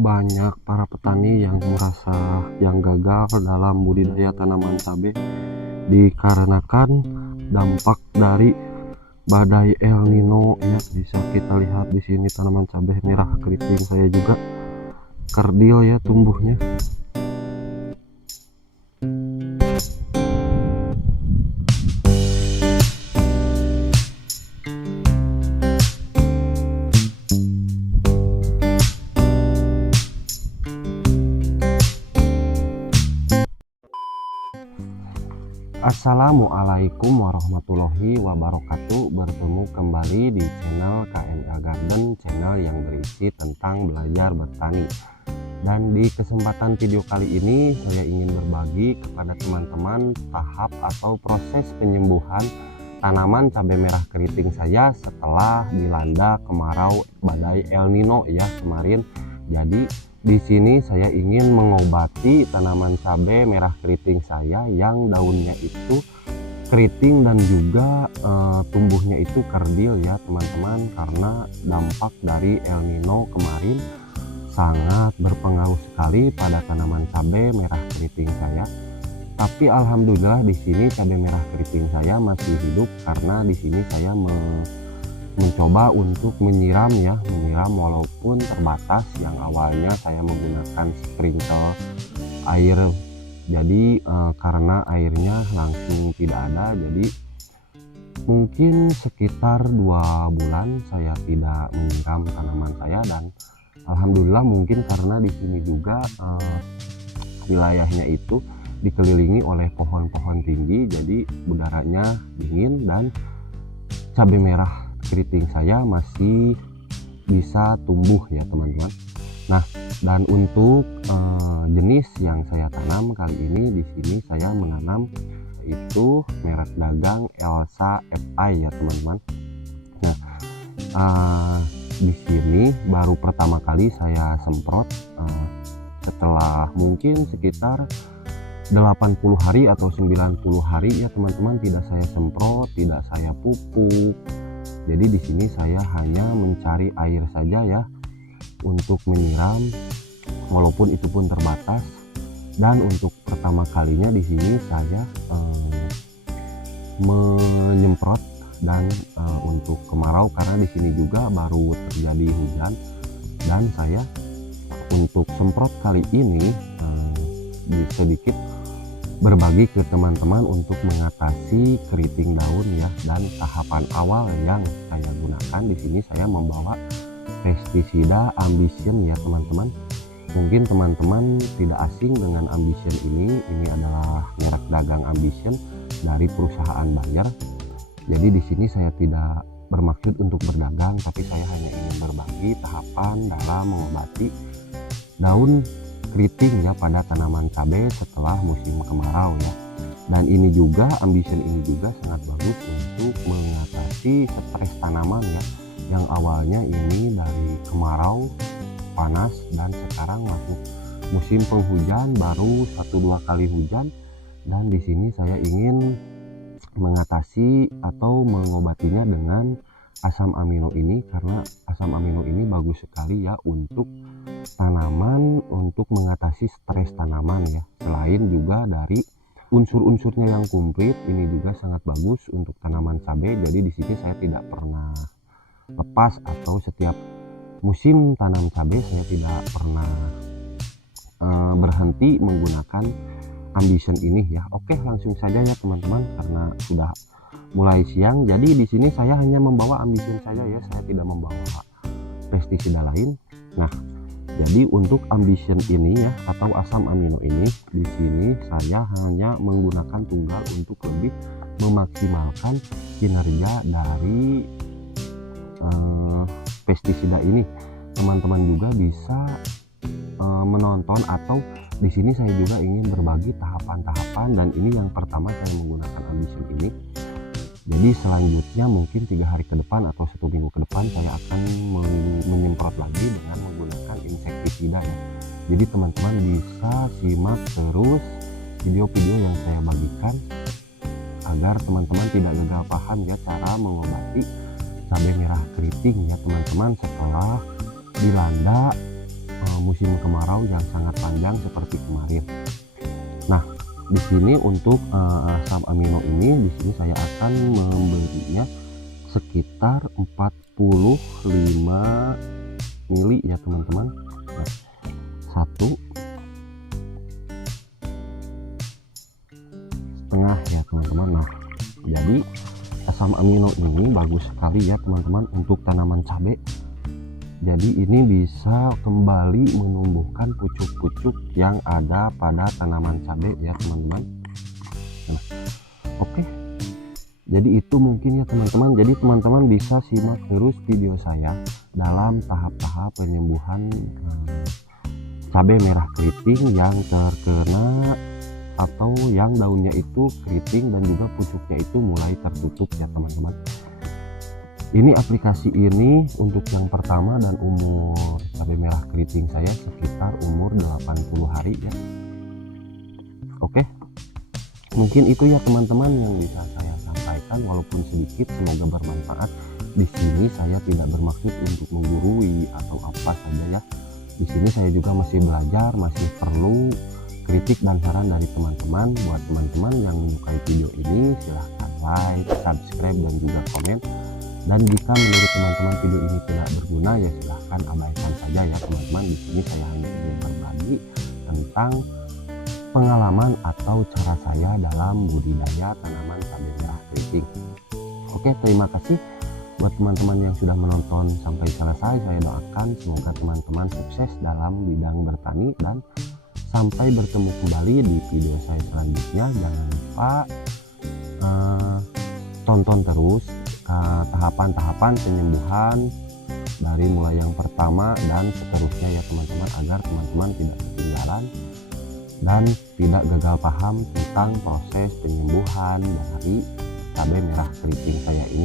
Banyak para petani yang merasa gagal dalam budidaya tanaman cabai dikarenakan dampak dari badai El Nino ya. Bisa kita lihat di sini tanaman cabai merah keriting saya juga kerdil ya tumbuhnya. Assalamualaikum warahmatullahi wabarakatuh. Bertemu kembali di channel KML Garden, channel yang berisi tentang belajar bertani. Dan di kesempatan video kali ini saya ingin berbagi kepada teman-teman tahap atau proses penyembuhan tanaman cabai merah keriting saya setelah dilanda kemarau badai El Nino ya kemarin. Jadi di sini saya ingin mengobati tanaman cabai merah keriting saya yang daunnya itu keriting dan juga tumbuhnya itu kerdil ya teman-teman, karena dampak dari El Nino kemarin sangat berpengaruh sekali pada tanaman cabai merah keriting saya. Tapi alhamdulillah di sini cabai merah keriting saya masih hidup, karena di sini saya mencoba untuk menyiram walaupun terbatas. Yang awalnya saya menggunakan sprinkle air, jadi karena airnya langsung tidak ada, jadi mungkin sekitar 2 bulan saya tidak menyiram tanaman saya. Dan alhamdulillah mungkin karena di sini juga wilayahnya itu dikelilingi oleh pohon-pohon tinggi, jadi udaranya dingin dan cabai merah keriting saya masih bisa tumbuh ya teman-teman. Nah, dan untuk jenis yang saya tanam kali ini, di sini saya menanam itu merek dagang Elsa FI ya teman-teman. Nah, di sini baru pertama kali saya semprot setelah mungkin sekitar 80 hari atau 90 hari ya teman-teman, tidak saya semprot, tidak saya pupuk. Jadi di sini saya hanya mencari air saja ya untuk menyiram, walaupun itu pun terbatas. Dan untuk pertama kalinya di sini saya menyemprot dan untuk kemarau, karena di sini juga baru terjadi hujan. Dan saya untuk semprot kali ini sedikit berbagi ke teman-teman untuk mengatasi keriting daun ya. Dan tahapan awal yang saya gunakan di sini, saya membawa pestisida Ambition ya teman-teman. Mungkin teman-teman tidak asing dengan Ambition ini adalah merek dagang Ambition dari perusahaan Bayer. Jadi di sini saya tidak bermaksud untuk berdagang, tapi saya hanya ingin berbagi tahapan dalam mengobati daun keriting ya pada tanaman cabai setelah musim kemarau ya. Dan ini juga Ambition ini juga sangat bagus untuk mengatasi stres tanaman ya, yang awalnya ini dari kemarau panas dan sekarang masuk musim penghujan, baru 1-2 kali hujan. Dan di sini saya ingin mengatasi atau mengobatinya dengan asam amino ini, karena asam amino ini bagus sekali ya untuk tanaman, untuk mengatasi stres tanaman ya. Selain juga dari unsur-unsurnya yang komplit, ini juga sangat bagus untuk tanaman cabai. Jadi di sini saya tidak pernah lepas, atau setiap musim tanam cabai saya tidak pernah berhenti menggunakan Ambition ini ya. Oke, langsung saja ya teman-teman, karena sudah mulai siang. Jadi di sini saya hanya membawa Ambition saja ya, saya tidak membawa pestisida lain. Nah, jadi untuk Ambition ini ya, atau asam amino ini, di sini saya hanya menggunakan tunggal untuk lebih memaksimalkan kinerja dari pestisida ini. Teman-teman juga bisa menonton, atau di sini saya juga ingin berbagi tahapan-tahapan. Dan ini yang pertama saya menggunakan Ambition ini. Jadi selanjutnya mungkin 3 hari ke depan atau 1 minggu ke depan saya akan menyemprot lagi dengan menggunakan insektisida ya. Jadi teman-teman bisa simak terus video-video yang saya bagikan agar teman-teman tidak gagal paham ya cara mengobati cabai merah keriting ya teman-teman setelah dilanda musim kemarau yang sangat panjang seperti kemarin. Nah, di sini untuk asam amino ini di sini saya akan memberinya sekitar 45 mili ya teman-teman. Nah, 1,5 ya teman-teman. Nah, jadi asam amino ini bagus sekali ya teman-teman untuk tanaman cabai. Jadi ini bisa kembali menumbuhkan pucuk-pucuk yang ada pada tanaman cabai ya teman-teman. Nah, oke. Jadi itu mungkin ya teman-teman. Jadi teman-teman bisa simak terus video saya dalam tahap-tahap penyembuhan cabai merah keriting yang terkena atau yang daunnya itu keriting dan juga pucuknya itu mulai tertutup ya teman-teman. Ini aplikasi ini untuk yang pertama dan umur cabai merah keriting saya sekitar umur 80 hari ya. Oke, mungkin itu ya teman-teman yang bisa saya sampaikan, walaupun sedikit, semoga bermanfaat. Di sini saya tidak bermaksud untuk menggurui atau apa saja ya. Di sini saya juga masih belajar, masih perlu kritik dan saran dari teman-teman. Buat teman-teman yang menyukai video ini, silahkan like, subscribe, dan juga komen. Dan jika menurut teman-teman video ini tidak berguna, ya silahkan abaikan saja ya teman-teman. Di sini saya hanya ingin berbagi tentang pengalaman atau cara saya dalam budidaya tanaman cabai merah keriting. Oke, terima kasih buat teman-teman yang sudah menonton sampai selesai. Saya doakan semoga teman-teman sukses dalam bidang bertani, dan sampai bertemu kembali di video saya selanjutnya. Jangan lupa tonton terus tahapan-tahapan penyembuhan dari mulai yang pertama dan seterusnya ya teman-teman, agar teman-teman tidak ketinggalan dan tidak gagal paham tentang proses penyembuhan dari cabai merah keriting saya ini.